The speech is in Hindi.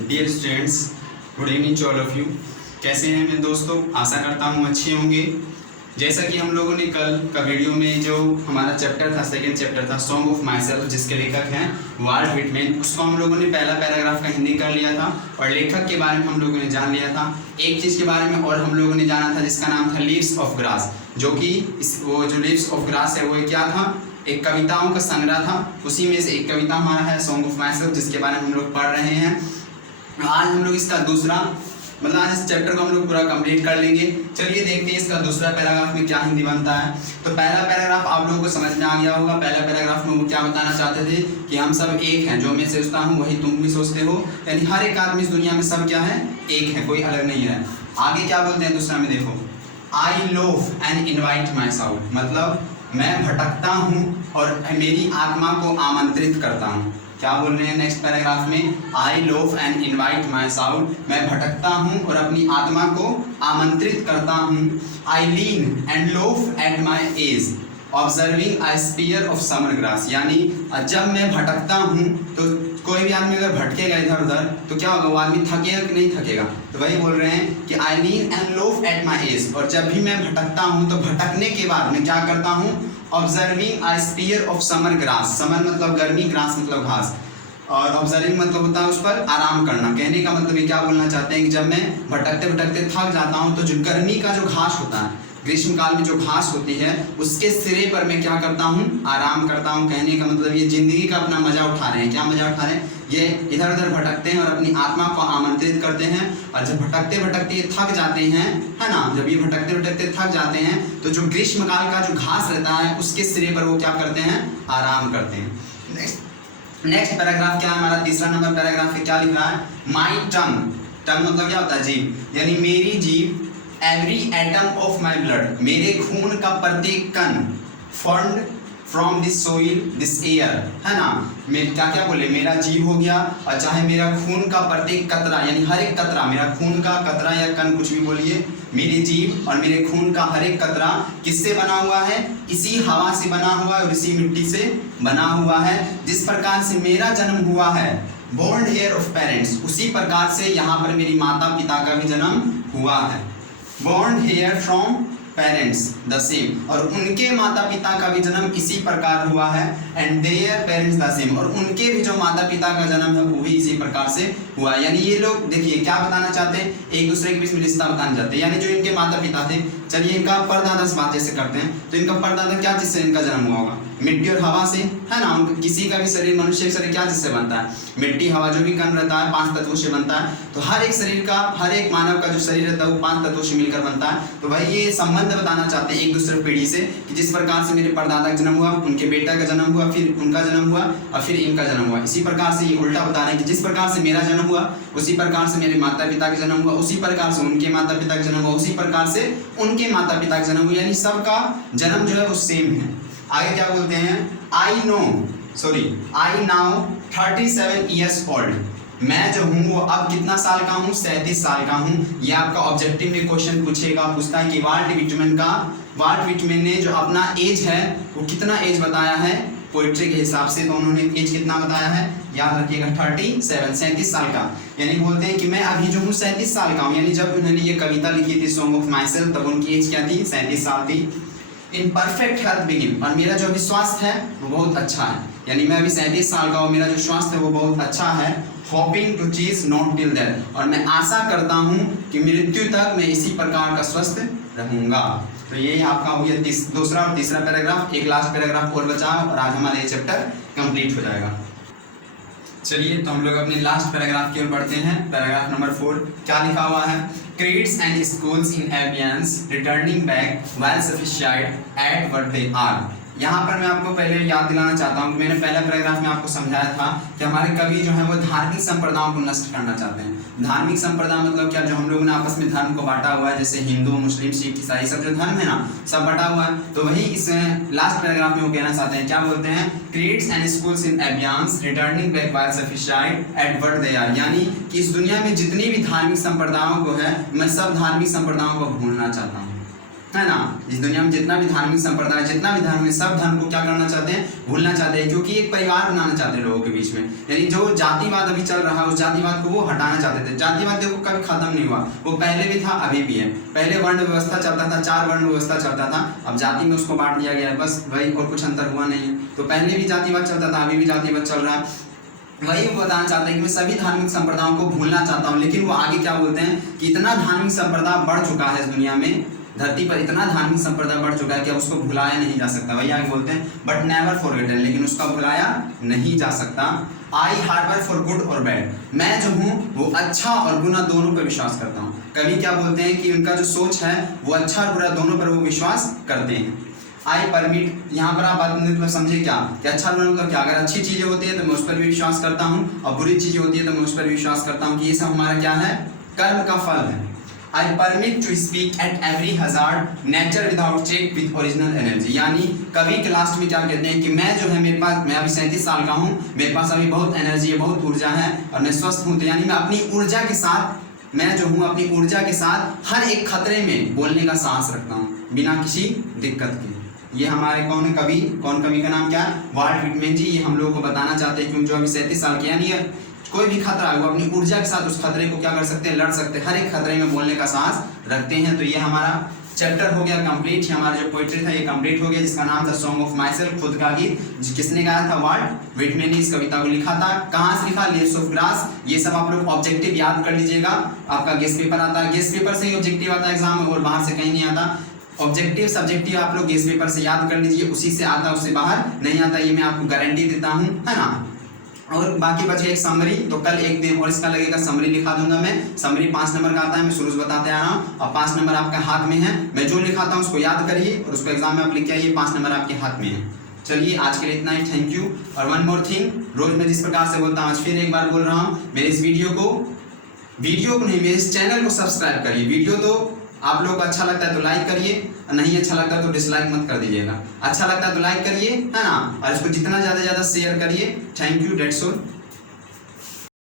Dear students, good evening to all of you. कैसे हैं मेरे दोस्तों? आशा करता हूँ अच्छे होंगे। जैसा कि हम लोगों ने कल का वीडियो में जो हमारा चैप्टर था, सेकंड चैप्टर था सॉन्ग ऑफ माई सेल्फ, जिसके लेखक हैं वाल्ट व्हिटमैन, उसको हम लोगों ने पहला पैराग्राफ का हिंदी कर लिया था और लेखक के बारे में हम लोगों ने जान लिया था। एक चीज़ के बारे में और हम लोगों ने जाना था जिसका नाम था लीव्स ऑफ ग्रास, जो कि वो जो लीव्स ऑफ ग्रास है वो क्या था, एक कविताओं का संग्रह था। उसी में से एक कविता हमारा है सॉन्ग ऑफ माई सेल्फ, जिसके बारे में हम लोग पढ़ रहे हैं। आज हम लोग इसका दूसरा आज इस चैप्टर को हम लोग पूरा कंप्लीट कर लेंगे। चलिए देखते हैं इसका दूसरा पैराग्राफ में क्या हिंदी बनता है। तो पहला पैराग्राफ आप लोगों को समझ में आ गया होगा। पहला पैराग्राफ में वो क्या बताना चाहते थे कि हम सब एक हैं, जो मैं सोचता हूँ वही तुम भी सोचते हो, यानी हर एक आदमी इस दुनिया में सब क्या है, एक है, कोई अलग नहीं है। आगे क्या बोलते हैं दूसरा में, देखो, I loaf and invite my soul, मतलब मैं भटकता हूँ और मेरी आत्मा को आमंत्रित करता हूँ। क्या बोल रहे हैं नेक्स्ट पैराग्राफ में, I loaf and invite my soul, मैं भटकता हूँ और अपनी आत्मा को आमंत्रित करता हूँ। I lean and loaf at my ease observing I spear of summer grass, यानी जब मैं भटकता हूँ तो कोई भी आदमी अगर भटकेगा इधर उधर तो क्या होगा, वो आदमी थकेगा कि नहीं थकेगा। तो वही बोल रहे हैं कि I lean and loaf at my ease, और जब भी मैं भटकता हूँ तो भटकने के बाद मैं क्या करता हूँ, observing I spear of summer grass, summer मतलब गर्मी, ग्रास मतलब घास, और ऑब्जर्विंग मतलब होता है उस पर आराम करना। कहने का मतलब ये क्या बोलना चाहते हैं कि जब मैं भटकते भटकते थक जाता हूँ तो जो गर्मी का जो घास होता है, ग्रीष्म काल में जो घास होती है, उसके सिरे पर मैं क्या करता हूँ, आराम करता हूँ। कहने का मतलब ये जिंदगी का अपना मजा उठा रहे हैं। क्या मजा उठा रहे हैं, ये इधर उधर भटकते हैं और अपनी आत्मा को आमंत्रित करते हैं। और जब भटकते भटकते ये थक जाते हैं, है ना, जब ये भटकते भटकते थक जाते हैं तो जो ग्रीष्म काल का जो घास रहता है उसके सिरे पर वो क्या करते हैं, आराम करते हैं। नेक्स्ट पैराग्राफ क्या है हमारा, तीसरा नंबर पैराग्राफ में क्या लिख रहा है, माई टंग, टंग मतलब क्या होता है, जीभ, यानी मेरी जीभ, every atom of my blood, मेरे खून का प्रत्येक कण, formed from this soil this air, है ना, मेरे क्या क्या बोले, मेरा जीव हो गया, और चाहे मेरा खून का प्रत्येक कतरा, यानी हर एक कतरा, मेरा खून का कतरा या कण कुछ भी बोलिए, मेरी जीव और मेरे खून का हर एक कतरा किससे बना हुआ है, इसी हवा से बना हुआ है और इसी मिट्टी से बना हुआ है। जिस प्रकार से मेरा जन्म हुआ है, बोर्न हेयर ऑफ पेरेंट्स, उसी प्रकार से यहाँ पर मेरी माता पिता का भी जन्म हुआ है। Born here from parents the same, और उनके माता पिता का भी जन्म इसी प्रकार हुआ है। And their parents the same, और उनके भी जो माता पिता का जन्म है वो भी इसी प्रकार से हुआ। यानी ये लोग देखिए क्या बताना चाहते हैं, एक दूसरे के बीच में रिश्ता बताना चाहते हैं। यानी जो इनके माता पिता थे, चलिए इनका परदादा से बात जैसे करते हैं तो इनका परदादा क्या जिससे इनका जन्म हुआ होगा, मिट्टी और हवा से, है ना। किसी का भी शरीर, मनुष्य का शरीर क्या जिससे बनता है, मिट्टी हवा, जो भी कण रहता है 5 तत्वों से बनता है। तो हर एक शरीर का, हर एक मानव का जो शरीर रहता है वो 5 तत्वों से मिलकर बनता है। तो भाई ये संबंध बताना चाहते हैं एक दूसरे पीढ़ी से कि जिस प्रकार से मेरे परदादा का जन्म हुआ, उनके बेटा का जन्म हुआ, फिर उनका जन्म हुआ और फिर इनका जन्म हुआ। इसी प्रकार से ये उल्टा बता रहे हैं कि जिस प्रकार से मेरा जन्म हुआ उसी प्रकार से मेरे माता पिता का जन्म हुआ, उसी प्रकार से उनके माता पिता का जन्म हुआ, उसी प्रकार से उनके माता पिता का जन्म हुआ, यानी सबका जन्म जो है वो सेम है। आगे क्या बोलते हैं, आई नाउ 37 ईयर्स ओल्ड, मैं जो हूँ वो अब कितना साल का हूँ, 37 साल का हूँ। ये आपका ऑब्जेक्टिव में क्वेश्चन पूछता है कि वाल्ट व्हिटमैन ने जो अपना एज है वो कितना एज बताया है पोइट्री के हिसाब से। तो उन्होंने एज कितना बताया है, याद रखिएगा, 37 साल का। यानी बोलते हैं कि मैं अभी जो हूँ 37 साल का हूँ, यानी जब उन्होंने ये कविता लिखी थी सॉन्ग ऑफ माई सेल्फ तब उनकी एज क्या थी, 37 साल थी। इन परफेक्ट हेल्थ बिगिन, और मेरा जो अभी स्वास्थ्य है वो बहुत अच्छा है, यानी मैं अभी 37 साल का हूँ, मेरा जो स्वास्थ्य है वो बहुत अच्छा है। होपिंग टू चीज नॉट टिल दैट, और मैं आशा करता हूँ कि मृत्यु तक मैं इसी प्रकार का स्वस्थ रहूँगा। तो ये आपका हो गया दूसरा और तीसरा पैराग्राफ। एक लास्ट पैराग्राफ और बचा और आज हमारा ये चैप्टर कंप्लीट हो जाएगा। चलिए तो हम लोग अपने लास्ट पैराग्राफ की ओर बढ़ते हैं। पैराग्राफ नंबर 4 क्या लिखा हुआ है, creeds and schools in abeyance returning back well sufficient at what they are. यहाँ पर मैं आपको पहले याद दिलाना चाहता हूँ कि मैंने पहला पैराग्राफ में आपको समझाया था कि हमारे कवि जो है वो धार्मिक संप्रदायों को नष्ट करना चाहते हैं। धार्मिक संप्रदाय मतलब क्या, जो हम लोगों ने आपस में धर्म को बांटा हुआ है, जैसे हिंदू, मुस्लिम, सिख, ईसाई, सब जो धर्म है ना, सब बटा हुआ है। तो वही इस लास्ट पैराग्राफ में वो कहना चाहते हैं, क्या बोलते हैं, creeds and schools in abeyance returning back well sufficient at what they are, यानी कि इस दुनिया में जितनी भी धार्मिक संप्रदायों को है, मैं सब धार्मिक संप्रदायों को भूलना चाहता हूँ। है ना। इस दुनिया में जितना भी धार्मिक संप्रदाय, जितना भी धर्म है, सब धर्म को क्या करना चाहते हैं, भूलना चाहते हैं, क्योंकि एक परिवार बनाना चाहते हैं लोगों के बीच में। यानी जो जातिवाद अभी चल रहा है उस जातिवाद को वो हटाना चाहते थे। जातिवाद देखो कभी खत्म नहीं हुआ, वो पहले भी था अभी भी है। पहले वर्ण व्यवस्था चलता था, 4 वर्ण व्यवस्था चलता था, अब जाति में उसको बांट दिया गया है, बस वही, और कुछ अंतर हुआ नहीं है। तो पहले भी जातिवाद चलता था, अभी भी जातिवाद चल रहा है। वही वो बताना चाहते हैं कि मैं सभी धार्मिक संप्रदायों को भूलना चाहता हूँ, लेकिन वो आगे क्या बोलते हैं कि इतना धार्मिक संप्रदाय बढ़ चुका है इस दुनिया में, धरती पर इतना धार्मिक संप्रदाय बढ़ चुका है कि अब उसको भुलाया नहीं जा सकता। वही आगे बोलते हैं बट नेवर फॉरगेटन, लेकिन उसका भुलाया नहीं जा सकता। आई हार्बर फॉर गुड और बैड, मैं जो हूँ वो अच्छा और बुरा दोनों पर विश्वास करता हूँ। कवि क्या बोलते हैं कि उनका जो सोच है वो अच्छा और बुरा दोनों पर वो विश्वास करते हैं। आई परमिट, यहाँ पर आप बात मतलब समझे क्या कि अच्छा बुरा मतलब क्या, अगर अच्छी चीजें होती है तो मैं उस पर भी विश्वास करता हूँ, और बुरी चीजें होती है तो मैं उस पर भी विश्वास करता हूँ कि ये सब हमारा क्या है, कर्म का फल है। I permit to speak at every hazard nature without check with original energy, यानी कवि के लास्ट में क्या कहते हैं कि मैं जो है, मेरे पास, मैं अभी 37 साल का हूँ, मेरे पास अभी बहुत एनर्जी है, बहुत ऊर्जा है, और मैं स्वस्थ हूँ, तो यानी मैं अपनी ऊर्जा के साथ, मैं जो हूँ अपनी ऊर्जा के साथ हर एक खतरे में बोलने का साहस रखता हूँ बिना किसी दिक्कत के। ये हमारे कौन है कवि, कौन कवि का नाम क्या है, वाल्ट व्हिटमैन जी। ये हम लोगों को बताना चाहते हैं क्योंकि जो अभी 37 साल के, यानी कोई भी खतरा है वो अपनी ऊर्जा के साथ उस खतरे को क्या कर सकते हैं, लड़ सकते हैं, हर एक खतरे में बोलने का साहस रखते हैं। तो ये हमारा चैप्टर हो गया कंप्लीट, हमारा जो पोइट्री था ये कंप्लीट हो गया, जिसका नाम था सॉन्ग ऑफ माई सेल्फ, खुद का गीत। किसने गाया था, वाल्ट व्हिटमैन ने इस कविता को लिखा था। कहाँ से लिखा, लीव्स ऑफ ग्रास। ये सब आप लोग ऑब्जेक्टिव याद कर लीजिएगा, आपका गेस्ट पेपर आता है, गेस्ट पेपर से ही ऑब्जेक्टिव आता है एग्जाम में, और बाहर से कहीं नहीं आता। ऑब्जेक्टिव सब्जेक्टिव आप लोग गेस्ट पेपर से याद कर लीजिए, उसी से आता, उससे बाहर नहीं आता, ये मैं आपको गारंटी देता हूँ, है ना। और बाकी बचे एक समरी, तो कल एक दिन और इसका लगेगा समरी लिखा दूंगा मैं। समरी 5 नंबर का आता है, मैं शुरू से बताते आ रहा हूँ, और 5 नंबर आपके हाथ में है। मैं जो लिखाता हूँ उसको याद करिए और उसको एग्जाम में आप लिख के आइए, 5 नंबर आपके हाथ में है। चलिए आज के लिए इतना ही, थैंक यू। और वन मोर थिंग, रोज मैं जिस प्रकार से बोलता हूँ आज फिर एक बार बोल रहा हूँ, मेरे इस वीडियो को नहीं, मेरे इस चैनल को सब्सक्राइब करिए। वीडियो तो आप लोगों को अच्छा लगता है तो लाइक करिए, नहीं अच्छा लगता है तो डिसलाइक मत कर दीजिएगा। अच्छा लगता है तो लाइक करिए, है ना, और इसको जितना ज़्यादा शेयर करिए। Thank you, that's all.